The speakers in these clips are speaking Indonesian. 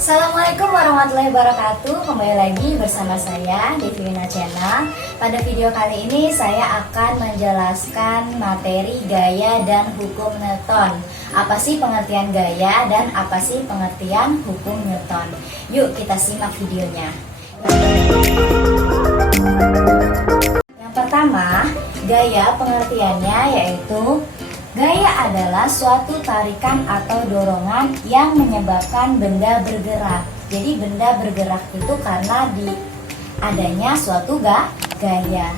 Assalamualaikum warahmatullahi wabarakatuh. Kembali lagi bersama saya Devina Channel. Pada video kali ini saya akan menjelaskan materi gaya dan hukum Newton. Apa sih pengertian gaya dan apa sih pengertian hukum Newton? Yuk kita simak videonya. Yang pertama, gaya pengertiannya yaitu gaya adalah suatu tarikan atau dorongan yang menyebabkan benda bergerak. Jadi benda bergerak itu karena adanya suatu gaya.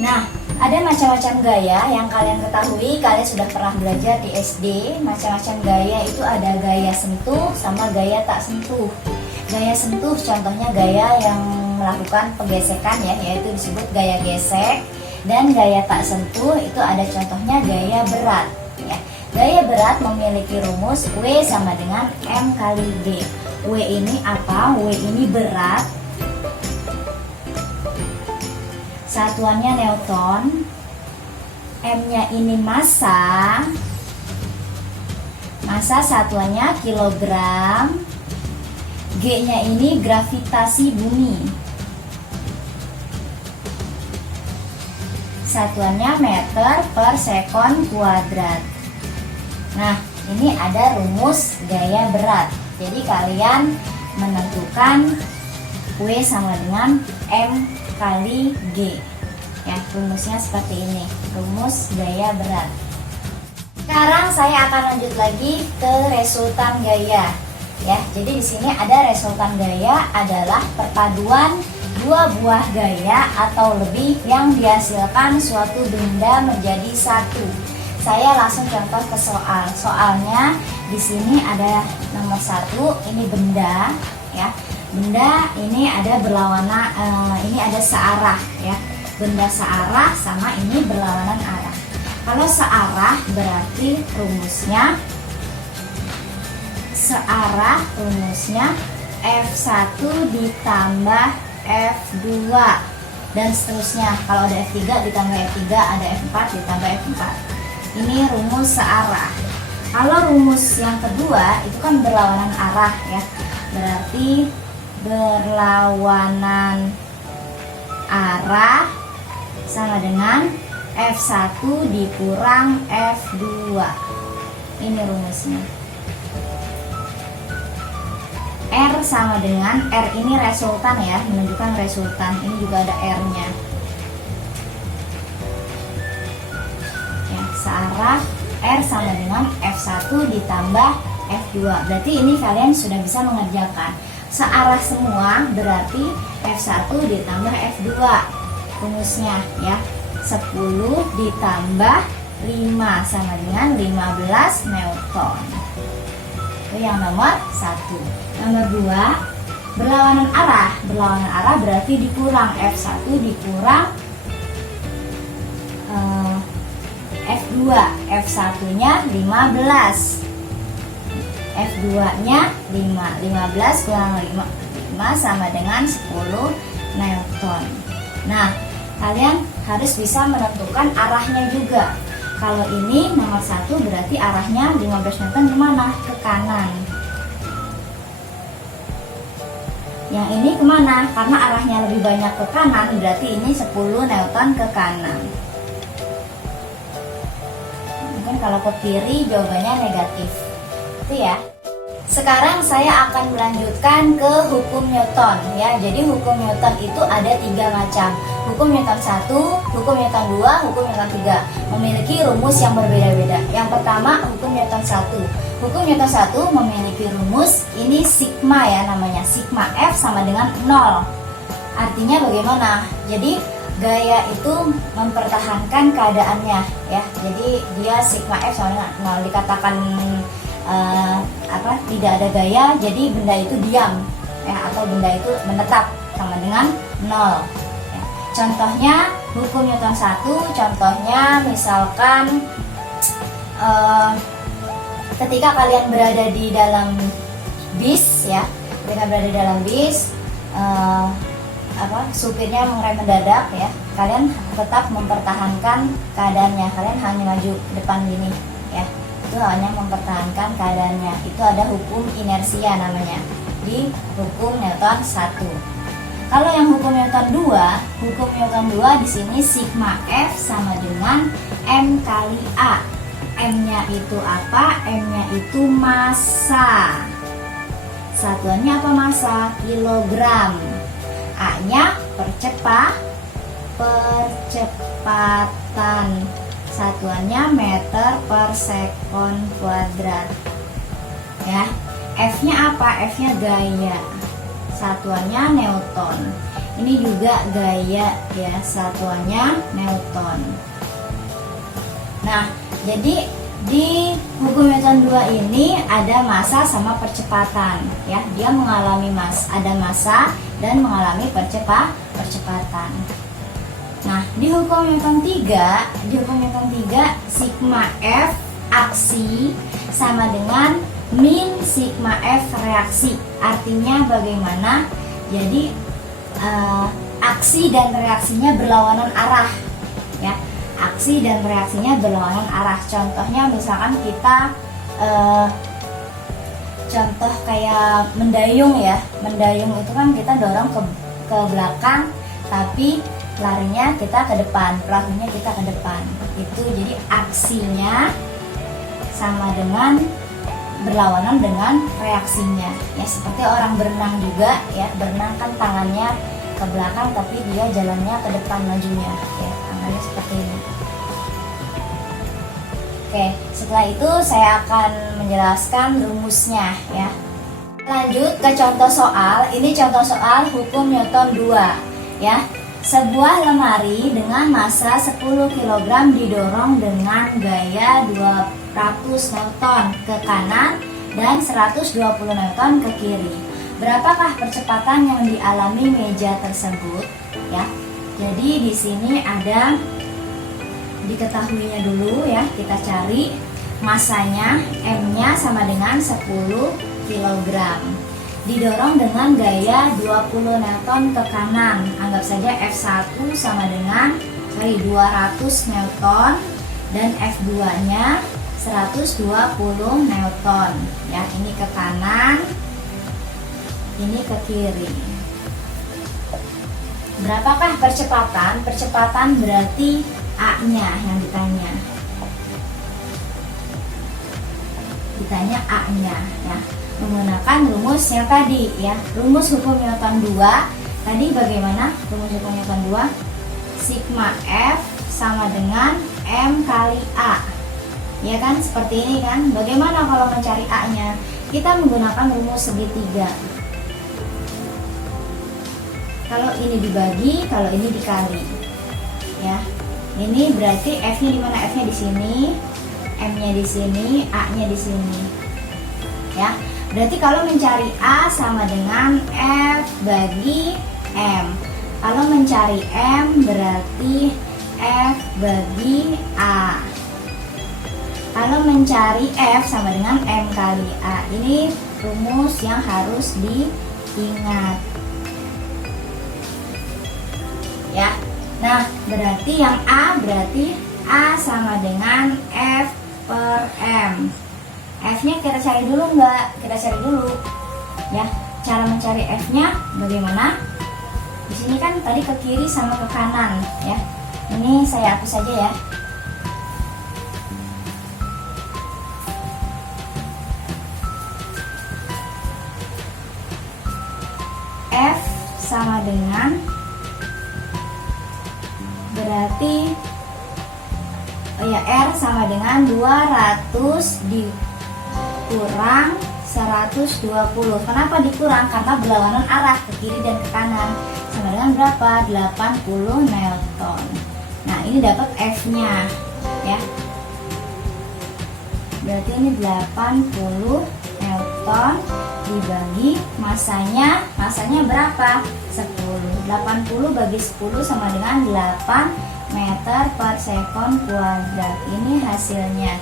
Nah, ada macam-macam gaya yang kalian ketahui, kalian sudah pernah belajar di SD. Macam-macam gaya itu ada gaya sentuh sama gaya tak sentuh. Gaya sentuh contohnya gaya yang melakukan penggesekan ya, yaitu disebut gaya gesek. Dan gaya tak sentuh itu ada contohnya gaya berat ya. Gaya berat memiliki rumus W sama dengan M kali G. W ini apa? W ini berat, satuannya Newton. M nya ini massa satuannya kilogram. G nya ini gravitasi bumi, satuannya meter per sekon kuadrat. Nah, ini ada rumus gaya berat. Jadi kalian menentukan W sama dengan M kali G. Ya, rumusnya seperti ini. Rumus gaya berat. Sekarang saya akan lanjut lagi ke resultan gaya. Ya, jadi di sini ada resultan gaya adalah perpaduan dua buah gaya atau lebih yang dihasilkan suatu benda menjadi satu. Saya langsung contoh ke soal. Soalnya di sini ada nomor 1, ini benda ya. Benda ini ada berlawanan, ini ada searah ya. Benda searah sama ini berlawanan arah. Kalau searah berarti rumusnya F1 ditambah F2 dan seterusnya. Kalau ada F3 ditambah F3, ada F4 ditambah F4. Ini rumus searah. Kalau rumus yang kedua itu kan berlawanan arah ya. Berarti berlawanan arah sama dengan F1 dikurang F2. Ini rumusnya. R sama dengan, R ini resultan ya, menunjukkan resultan. Ini juga ada R-nya. Ya, searah R sama dengan F1 ditambah F2. Berarti ini kalian sudah bisa mengerjakan. Searah semua berarti F1 ditambah F2. Rumusnya ya, 10 ditambah 5 sama dengan 15 Newton. Itu yang nomor 1. Nomor 2, berlawanan arah. Berlawanan arah berarti dikurang F1 dikurang F2. F1 nya 15, F2 nya 5. 15 kurang 5 sama dengan 10 Newton. Nah, kalian harus bisa menentukan arahnya juga. Kalau ini nomor 1 berarti arahnya 15 Newton kemana? Ke kanan. Yang ini kemana? Karena arahnya lebih banyak ke kanan, berarti ini 10 Newton ke kanan. Mungkin kalau ke kiri jawabannya negatif. Itu ya. Sekarang saya akan melanjutkan ke hukum Newton ya. Jadi hukum Newton itu ada 3 macam. Hukum Newton 1, hukum Newton 2, hukum Newton 3. Memiliki rumus yang berbeda-beda. Yang pertama hukum Newton 1. Hukum Newton 1 memiliki rumus ini sigma ya, namanya sigma F sama dengan 0. Artinya bagaimana? Jadi gaya itu mempertahankan keadaannya ya. Jadi dia sigma F sama dengan 0. Dikatakan tidak ada gaya, jadi benda itu diam ya, atau benda itu menetap sama dengan 0 ya. Contohnya hukum Newton 1, contohnya misalkan ketika kalian berada di dalam bis ya, supirnya mengerem mendadak ya, kalian tetap mempertahankan keadaannya, kalian hanya maju depan gini ya, itu hanya mempertahankan keadaannya. Itu ada hukum inersia namanya. di hukum Newton 1. Kalau yang hukum Newton 2 di sini sigma F sama dengan M kali A. M-nya itu apa? M-nya itu massa. Satuannya apa massa? Kilogram. A-nya percepatan. Satuannya meter per sekon kuadrat. Ya. F-nya apa? F-nya gaya. Satuannya Newton. Ini juga gaya ya, satuannya Newton. Nah, jadi di hukum Newton 2 ini ada massa sama percepatan ya. Dia mengalami ada massa dan mengalami percepatan. Nah, di hukum Newton 3 sigma F aksi sama dengan min sigma F reaksi. Artinya bagaimana? Jadi aksi dan reaksinya berlawanan arah ya. Aksi dan reaksinya berlawanan arah. Contohnya misalkan kita contoh kayak mendayung ya. Mendayung itu kan kita dorong ke belakang, tapi larinya kita ke depan, perahunya kita ke depan. Itu jadi aksinya sama dengan berlawanan dengan reaksinya ya. Seperti orang berenang juga ya. Berenang kan tangannya ke belakang tapi dia jalannya ke depan majunya ya. Tangannya seperti ini. Oke, setelah itu saya akan menjelaskan rumusnya ya. Lanjut ke contoh soal. Ini contoh soal hukum Newton 2 ya. Sebuah lemari dengan massa 10 kg didorong dengan gaya 200 Newton ke kanan dan 120 Newton ke kiri. Berapakah percepatan yang dialami meja tersebut? Ya. Jadi di sini ada diketahuinya dulu ya, kita cari massanya, M-nya sama dengan 10 kg. Didorong dengan gaya 20 Newton ke kanan. Anggap saja F1 sama dengan 200 Newton dan F2-nya 120 Newton. Ya, ini ke kanan, ini ke kiri. Berapakah percepatan? Percepatan berarti A-nya yang ditanya. Ditanya A-nya ya. Menggunakan rumus yang tadi ya. Rumus hukum Newton 2. Tadi bagaimana rumus hukum Newton 2? Sigma F sama dengan M kali A. Ya kan, seperti ini kan. Bagaimana kalau mencari A-nya? Kita menggunakan rumus segitiga. Kalau ini dibagi, kalau ini dikali. Ya. Ini berarti F-nya di mana? F-nya di sini, M-nya di sini, A-nya di sini. Ya. Berarti kalau mencari A sama dengan F bagi M. Kalau mencari M berarti F bagi A. Kalau mencari F sama dengan M kali A. Ini rumus yang harus diingat. Ya. Nah, berarti yang A berarti A sama dengan F per M. F-nya kita cari dulu nggak? Kita cari dulu. Ya, cara mencari F-nya bagaimana? Di sini kan tadi ke kiri sama ke kanan, ya. Ini saya hapus saja ya. F sama dengan berarti R sama dengan 200 dikurang 120. Kenapa dikurang? Karena berlawanan arah ke kiri dan ke kanan. Sama dengan berapa? 80 Newton. Nah, ini dapat F-nya ya. Berarti ini 80 Newton dibagi massanya berapa? 10. 80 bagi 10 sama dengan 8 meter per sekon kuadrat. Ini hasilnya.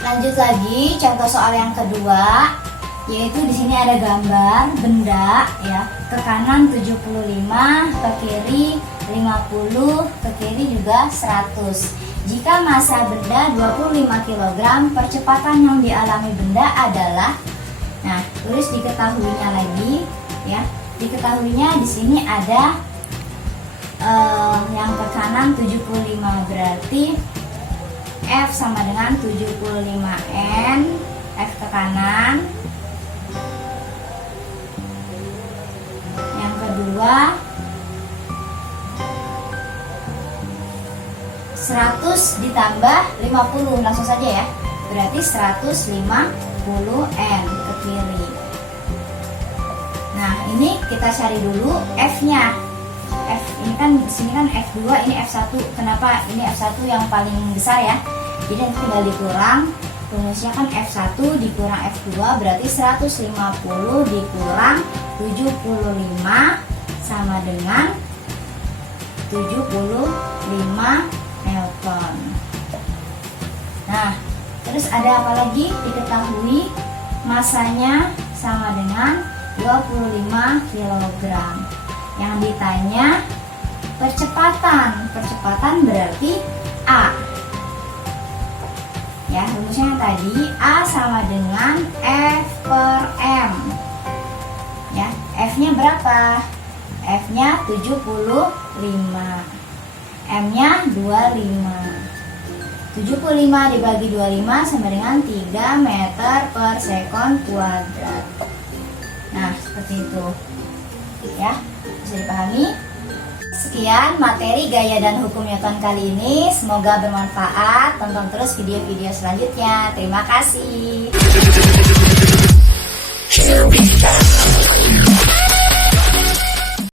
Lanjut lagi contoh soal yang kedua, yaitu di sini ada gambar benda ya, ke kanan 75, ke kiri 50, ke kiri juga 100. Jika massa benda 25 kg, percepatan yang dialami benda adalah, nah, tulis diketahuinya lagi ya. Diketahuinya di sini ada yang ke kanan 75, berarti F sama dengan 75N, F ke kanan. Yang kedua 100 ditambah 50, langsung saja ya. Berarti 150N ke kiri. Nah, ini kita cari dulu F-nya. F ini kan di sini kan F2, ini F1. Kenapa ini F1 yang paling besar ya? Jadi nanti tinggal dikurang. Rumusnya kan F1 dikurang F2 berarti 150 dikurang 75 sama dengan 75 Newton. Nah, terus ada apa lagi? Diketahui massanya sama dengan 25 kg. Yang ditanya percepatan. Percepatan berarti A. Ya, rumusnya yang tadi A sama dengan F per M. Ya, F-nya berapa? F-nya 75. M-nya 25. 75 dibagi 25 sama dengan 3 meter per sekon kuadrat. Nah, seperti itu. Ya, bisa dipahami? Sekian materi gaya dan hukum Newton kali ini. Semoga bermanfaat. Tonton terus video-video selanjutnya. Terima kasih.